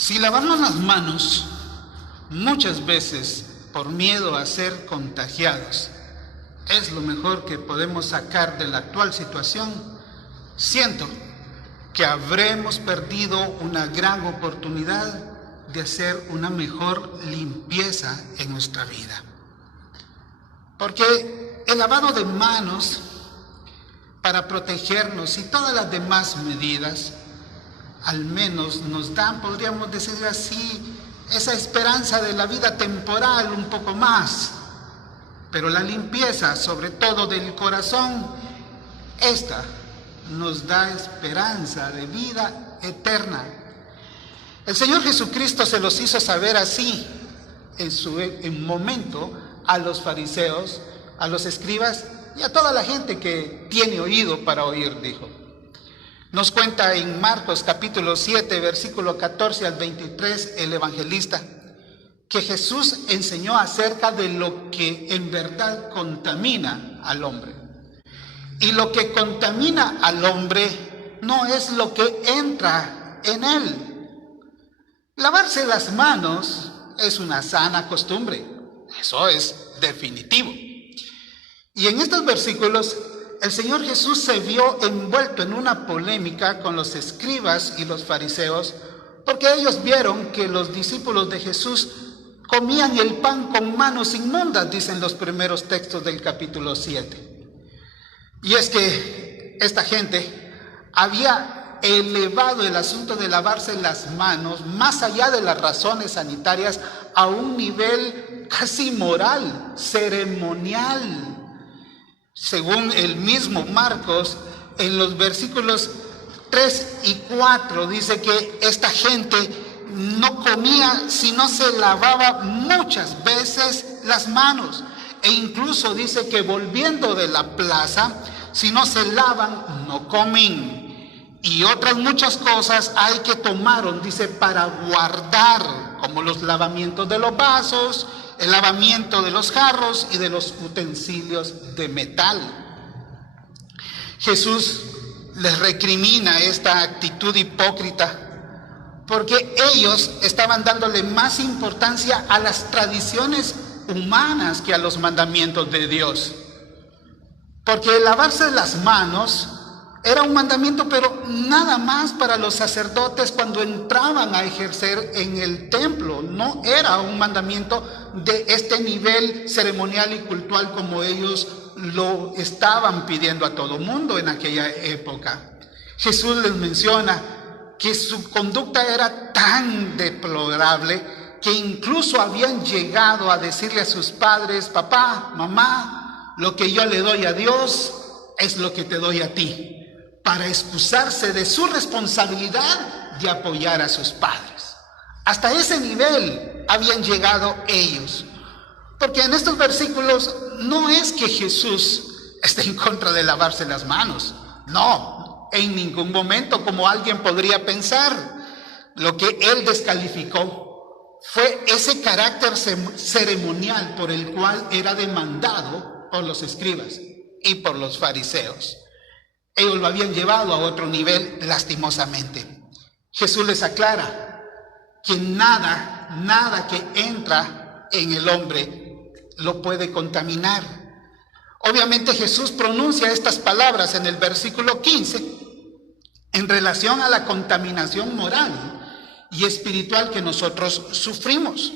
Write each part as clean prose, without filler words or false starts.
Si lavamos las manos, muchas veces por miedo a ser contagiados, es lo mejor que podemos sacar de la actual situación, siento que habremos perdido una gran oportunidad de hacer una mejor limpieza en nuestra vida. Porque el lavado de manos para protegernos y todas las demás medidas, al menos nos dan, podríamos decir así, esa esperanza de la vida temporal un poco más. Pero la limpieza, sobre todo del corazón, esta nos da esperanza de vida eterna. El Señor Jesucristo se los hizo saber así en momento a los fariseos, a los escribas y a toda la gente que tiene oído para oír, dijo. Nos cuenta en Marcos capítulo 7, versículo 14 al 23, el evangelista, que Jesús enseñó acerca de lo que en verdad contamina al hombre. Y lo que contamina al hombre no es lo que entra en él. Lavarse las manos es una sana costumbre, eso es definitivo. Y en estos versículos, el Señor Jesús se vio envuelto en una polémica con los escribas y los fariseos, porque ellos vieron que los discípulos de Jesús comían el pan con manos inmundas, dicen los primeros textos del capítulo 7. Y es que esta gente había elevado el asunto de lavarse las manos más allá de las razones sanitarias a un nivel casi moral, ceremonial. Según el mismo Marcos, en los versículos 3 y 4 dice que esta gente no comía si no se lavaba muchas veces las manos. E incluso dice que volviendo de la plaza, si no se lavan, no comen. Y otras muchas cosas hay que tomaron, dice, para guardar, como los lavamientos de los vasos, el lavamiento de los jarros y de los utensilios de metal. Jesús les recrimina esta actitud hipócrita porque ellos estaban dándole más importancia a las tradiciones humanas que a los mandamientos de Dios. Porque el lavarse las manos era un mandamiento, pero nada más para los sacerdotes cuando entraban a ejercer en el templo. No era un mandamiento de este nivel ceremonial y cultural como ellos lo estaban pidiendo a todo mundo en aquella época. Jesús les menciona que su conducta era tan deplorable que incluso habían llegado a decirle a sus padres: papá, mamá, lo que yo le doy a Dios es lo que te doy a ti, para excusarse de su responsabilidad de apoyar a sus padres. Hasta ese nivel habían llegado ellos. Porque en estos versículos no es que Jesús esté en contra de lavarse las manos. No, en ningún momento, como alguien podría pensar. Lo que él descalificó fue ese carácter ceremonial por el cual era demandado por los escribas y por los fariseos. Ellos lo habían llevado a otro nivel, lastimosamente. Jesús les aclara que nada que entra en el hombre lo puede contaminar. Obviamente Jesús pronuncia estas palabras en el versículo 15 en relación a la contaminación moral y espiritual que nosotros sufrimos.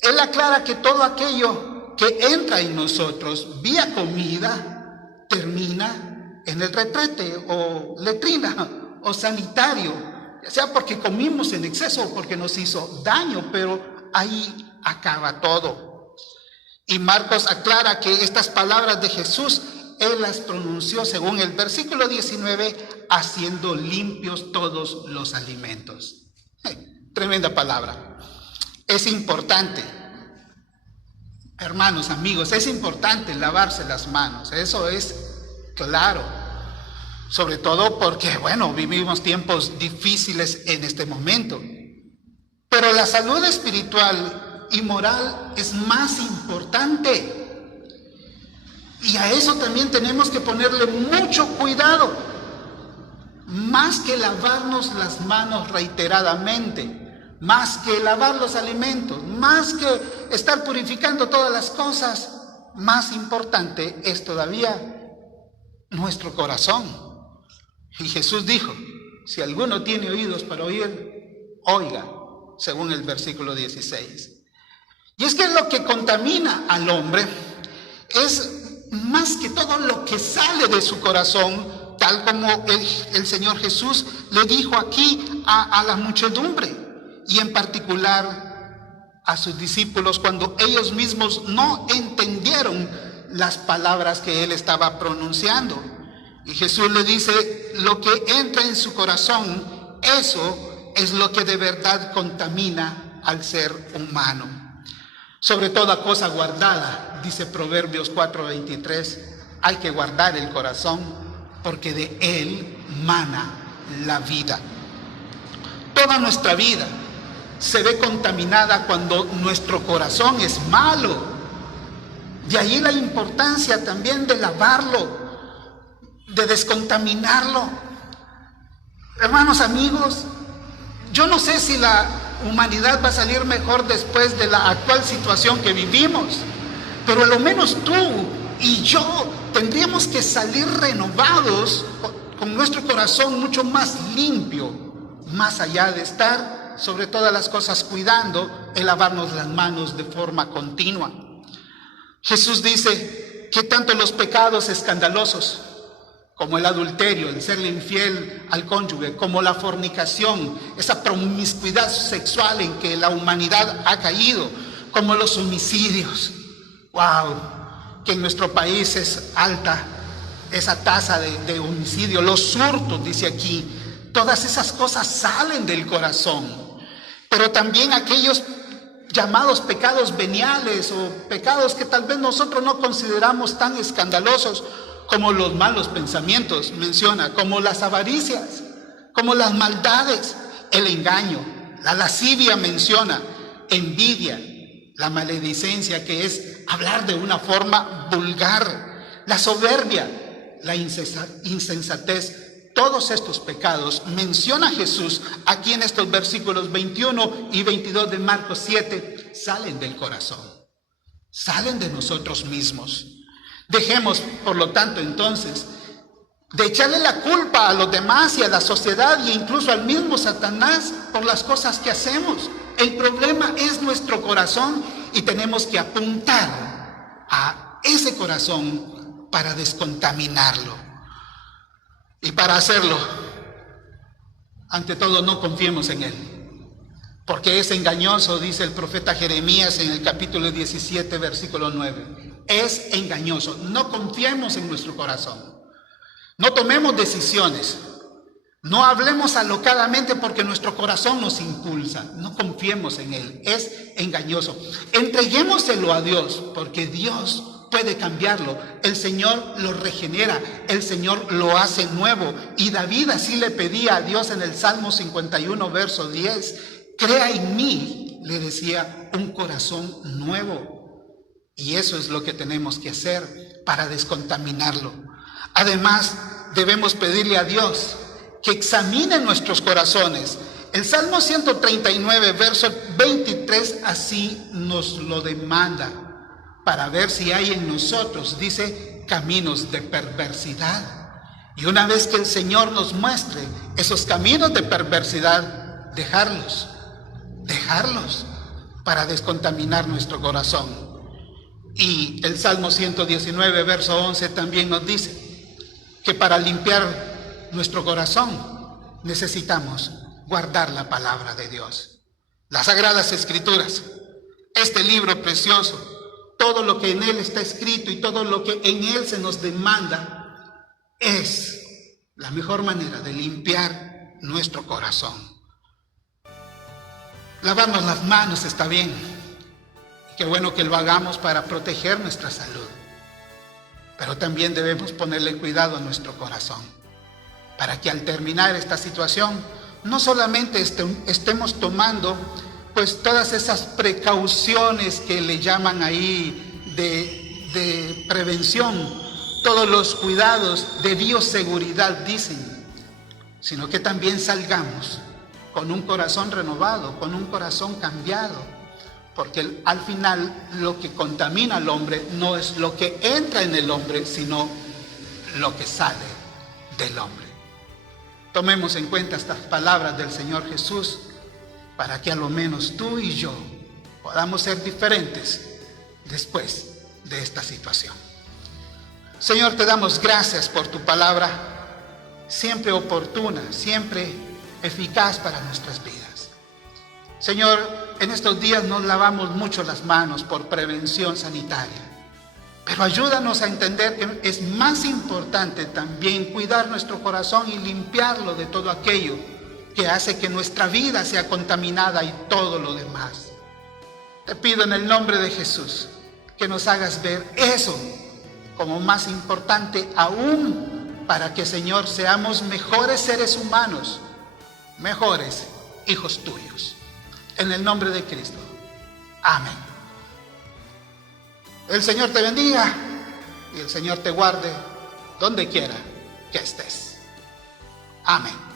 Él aclara que todo aquello que entra en nosotros vía comida termina en el retrete o letrina o sanitario, ya sea porque comimos en exceso o porque nos hizo daño, pero ahí acaba todo. Y Marcos aclara que estas palabras de Jesús, él las pronunció según el versículo 19, haciendo limpios todos los alimentos. Tremenda palabra. Es importante, hermanos, amigos, es importante lavarse las manos, eso es claro. Sobre todo porque, vivimos tiempos difíciles en este momento. Pero la salud espiritual y moral es más importante. Y a eso también tenemos que ponerle mucho cuidado. Más que lavarnos las manos reiteradamente, más que lavar los alimentos, más que estar purificando todas las cosas, más importante es todavía nuestro corazón. Y Jesús dijo, si alguno tiene oídos para oír, oiga, según el versículo 16. Y es que lo que contamina al hombre es más que todo lo que sale de su corazón, tal como el Señor Jesús le dijo aquí a la muchedumbre, y en particular a sus discípulos, cuando ellos mismos no entendieron las palabras que Él estaba pronunciando. Y Jesús le dice, lo que entra en su corazón, eso es lo que de verdad contamina al ser humano. Sobre toda cosa guardada, dice Proverbios 4:23, hay que guardar el corazón, porque de él mana la vida. Toda nuestra vida se ve contaminada cuando nuestro corazón es malo. De ahí la importancia también de lavarlo, de descontaminarlo. Hermanos, amigos, yo no sé si la humanidad va a salir mejor después de la actual situación que vivimos, pero a lo menos tú y yo tendríamos que salir renovados, con nuestro corazón mucho más limpio, más allá de estar sobre todas las cosas cuidando el lavarnos las manos de forma continua. Jesús dice que tanto los pecados escandalosos como el adulterio, el serle infiel al cónyuge, como la fornicación, esa promiscuidad sexual en que la humanidad ha caído, como los homicidios. ¡Wow! Que en nuestro país es alta esa tasa de homicidio. Los hurtos, dice aquí, todas esas cosas salen del corazón. Pero también aquellos llamados pecados veniales o pecados que tal vez nosotros no consideramos tan escandalosos, como los malos pensamientos, menciona, como las avaricias, como las maldades, el engaño, la lascivia, menciona, envidia, la maledicencia, que es hablar de una forma vulgar, la soberbia, la insensatez. Todos estos pecados menciona Jesús aquí en estos versículos 21 y 22 de Marcos 7, salen del corazón, salen de nosotros mismos. Dejemos, por lo tanto, entonces, de echarle la culpa a los demás y a la sociedad e incluso al mismo Satanás por las cosas que hacemos. El problema es nuestro corazón y tenemos que apuntar a ese corazón para descontaminarlo. Y para hacerlo, ante todo, no confiemos en él, porque es engañoso, dice el profeta Jeremías en el capítulo 17, versículo 9. Es engañoso. No confiemos en nuestro corazón. No tomemos decisiones. No hablemos alocadamente porque nuestro corazón nos impulsa. No confiemos en él. Es engañoso. Entreguémoselo a Dios, porque Dios puede cambiarlo. El Señor lo regenera. El Señor lo hace nuevo. Y David así le pedía a Dios en el Salmo 51, verso 10. Crea en mí, le decía, un corazón nuevo. Y eso es lo que tenemos que hacer para descontaminarlo. Además, debemos pedirle a Dios que examine nuestros corazones. El Salmo 139, verso 23, así nos lo demanda, para ver si hay en nosotros, dice, caminos de perversidad. Y una vez que el Señor nos muestre esos caminos de perversidad, dejarlos para descontaminar nuestro corazón. Y el Salmo 119, verso 11 también nos dice que para limpiar nuestro corazón necesitamos guardar la palabra de Dios. Las Sagradas Escrituras, este libro precioso, todo lo que en él está escrito y todo lo que en él se nos demanda, es la mejor manera de limpiar nuestro corazón. Lavarnos las manos está bien. Qué bueno que lo hagamos para proteger nuestra salud. Pero también debemos ponerle cuidado a nuestro corazón, para que al terminar esta situación no solamente estemos tomando pues todas esas precauciones que le llaman ahí de prevención, todos los cuidados de bioseguridad dicen, sino que también salgamos con un corazón renovado, con un corazón cambiado. Porque al final lo que contamina al hombre no es lo que entra en el hombre, sino lo que sale del hombre. Tomemos en cuenta estas palabras del Señor Jesús para que a lo menos tú y yo podamos ser diferentes después de esta situación. Señor, te damos gracias por tu palabra, siempre oportuna, siempre eficaz para nuestras vidas. Señor, en estos días nos lavamos mucho las manos por prevención sanitaria, pero ayúdanos a entender que es más importante también cuidar nuestro corazón y limpiarlo de todo aquello que hace que nuestra vida sea contaminada y todo lo demás. Te pido en el nombre de Jesús que nos hagas ver eso como más importante aún, para que, Señor, seamos mejores seres humanos, mejores hijos tuyos. En el nombre de Cristo. Amén. El Señor te bendiga y el Señor te guarde donde quiera que estés. Amén.